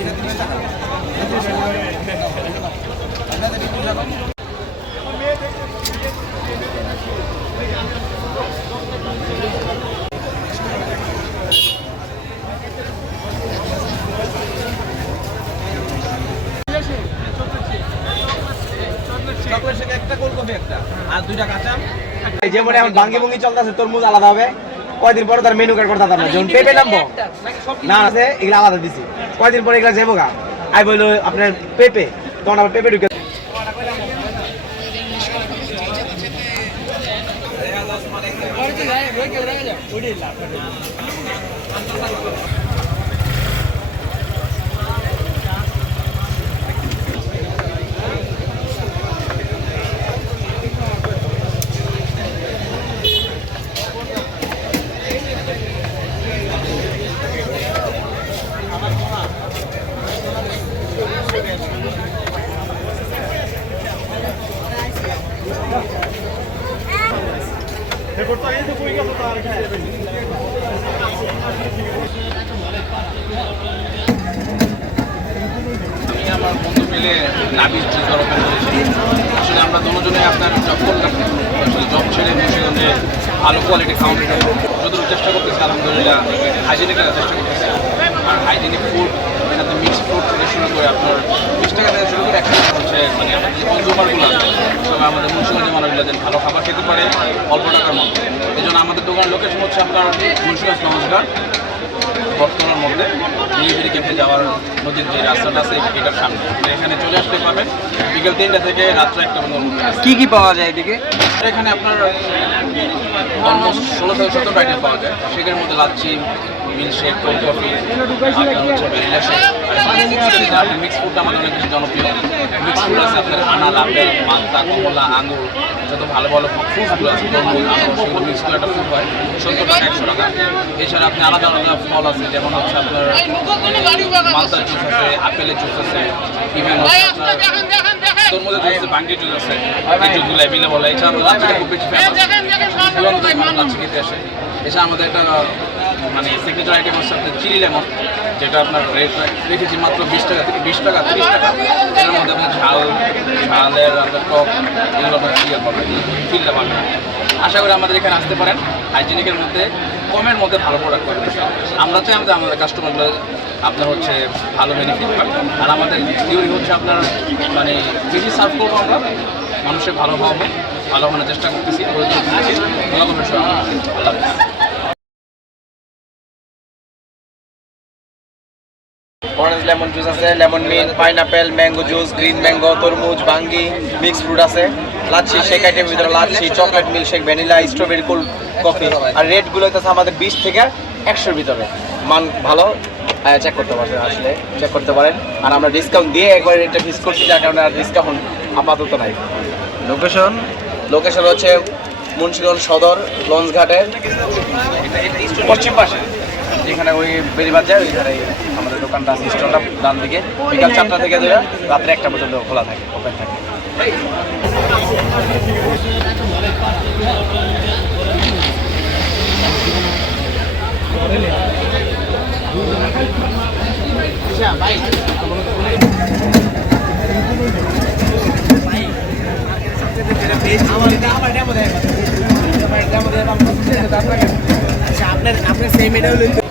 এটা তিরিশ টাকা। যে মনে এখন ভাঙ্গি ভঙ্গি চলতেছে তরমুজ আলাদা হবে কয়দিন পরে তার মেনু কার্ড করতে না যখন পেপে নামবো না আছে এগুলো আলাদা দিছি কয়দিন পরে এগুলো যাব গা আই বলল আপনার পেপে তখন আবার পেপে ঢুকে আমি আমার বন্ধু মিলে নাবির ওপেন করেছি আসলে আমরা দুজনে আপনার জব আসলে জব ছেড়ে মুন্সিগঞ্জে ভালো কোয়ালিটি খাওয়ানো যতটুকু চেষ্টা করতেছি, আলহামদুলিল্লাহ হাইজেনিক চেষ্টা করতেছি। আর হাইজেনিক ফুড মিক্স ফুড থেকে শুরু করে আপনার বিশ টাকা থেকে শুরু করে হচ্ছে মানে আমাদের যে কনজিউমারগুলো সবাই আমাদের মুন্সিগঞ্জের মানুষগুলো যেন ভালো খাবার খেতে পারে অল্প টাকার মধ্যে। এই জন্য আমাদের দোকানের লোকেশন হচ্ছে আপনার মুন্সিগঞ্জ নমস্কার বর্তমানের মধ্যে নীলগিরি ক্যাফে যাওয়ার নদীর যে রাস্তাটা আছে এটার সামনে। এখানে চলে আসতে পারবেন। বিকেল তিনটা থেকে রাত্রে একটা পর্যন্ত মধ্যে। কি কি পাওয়া যায় এদিকে? এখানে আপনার অলমোস্ট ষোলো থেকে সতেরো আইটেম পাওয়া যায়। সেখানের মধ্যে lassi milkshake cold coffee shake mix ফুডটা অনেক জনপ্রিয়। মিক্স ফুড আছে আপনার আপেল কমলা ভালো ভালো আছে একশো টাকা। এছাড়া আপনি আলাদা আলাদা ফল আছে, যেমন হচ্ছে আপনার আছে আছে আছে খুব লাচ্ছি খেতে আসে। এছাড়া আমাদের একটা মানে সিগনেচার আইটেম হচ্ছে আপনার চিলি লেমন যেটা আপনার রেট রেখেছি মাত্র বিশ টাকা থেকে বিশ টাকা তিরিশ টাকা। এর মধ্যে আপনার ঝাল ঝালের আপনার টক এগুলো আপনার ইয়ে পাবেন ফিলটা পাবেন আশা করি আমাদের এখানে আসতে পারেন। হাইজেনিকের মধ্যে কমের মধ্যে ভালো প্রোডাক্ট পাবেন। আমরা চাই আমাদের আমাদের কাস্টমারগুলো আপনার হচ্ছে ভালো বেনিফিট পাবে আর আমাদের থিওরি হচ্ছে আপনার মানে বেশি সার্ভ করব আমরা মানুষের ভালো খাওয়াবো ভালো হওয়ার চেষ্টা করতেছি ভালো। অরেঞ্জ লেমন জুস আছে lemon mint pineapple mango juice green mango তরমুজ ভাঙ্গি মিক্স ফ্রুট আছে। লাচ্ছি শেক আইটেমের ভিতরে lassi chocolate milkshake vanilla strawberry cold coffee আর রেটগুলো হইতেছে আমাদের বিশ থেকে একশোর ভিতরে। মান ভালো চেক করতে পারেন আসলে চেক করতে পারেন। আর আমরা ডিসকাউন্ট দিয়ে একবার রেটটা ফিক্স করছি যার কারণে আর ডিসকাউন্ট আপাতত নাই। লোকেশন লোকেশন হচ্ছে মুন্সিগঞ্জ সদর লঞ্চঘাটের পশ্চিম পাশে, যেখানে ওই বেরিবাজার ওইখানে আমাদের দোকানটা আছে, স্টলটা ডান দিকে। বিকাল চারটা থেকে ধরে রাত্রে একটা পর্যন্ত খোলা থাকে ওপেন থাকে। আপনার আপনার সেম এটা হলো